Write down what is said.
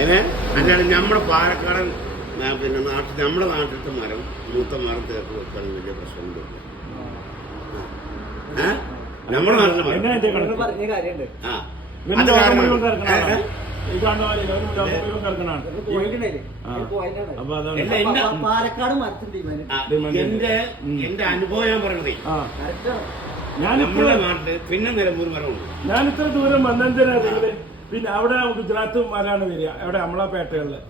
അല്ലാണ്ട് നമ്മുടെ പാലക്കാടൻ പിന്നെ നമ്മുടെ നാട്ടിലത്തെ മരം മൂത്ത മരം തേർത്ത് വെക്കാൻ വലിയ പ്രശ്നമൊന്നുമില്ല. നമ്മുടെ നാട്ടിലെ മരം പറഞ്ഞ കാര്യമുണ്ട്. പാലക്കാട് എന്റെ അനുഭവം ഞാൻ പറഞ്ഞതേ, നമ്മുടെ നാട്ടില് പിന്നെ നിലമ്പൂർ മരമുണ്ട്. ഞാൻ ഇത്ര ദൂരം വന്നെന്തിനാ? പിന്നെ അവിടെ ഗുജറാത്ത് മരാണ് വരിക, അവിടെ നമ്മളെ പേട്ടകളില്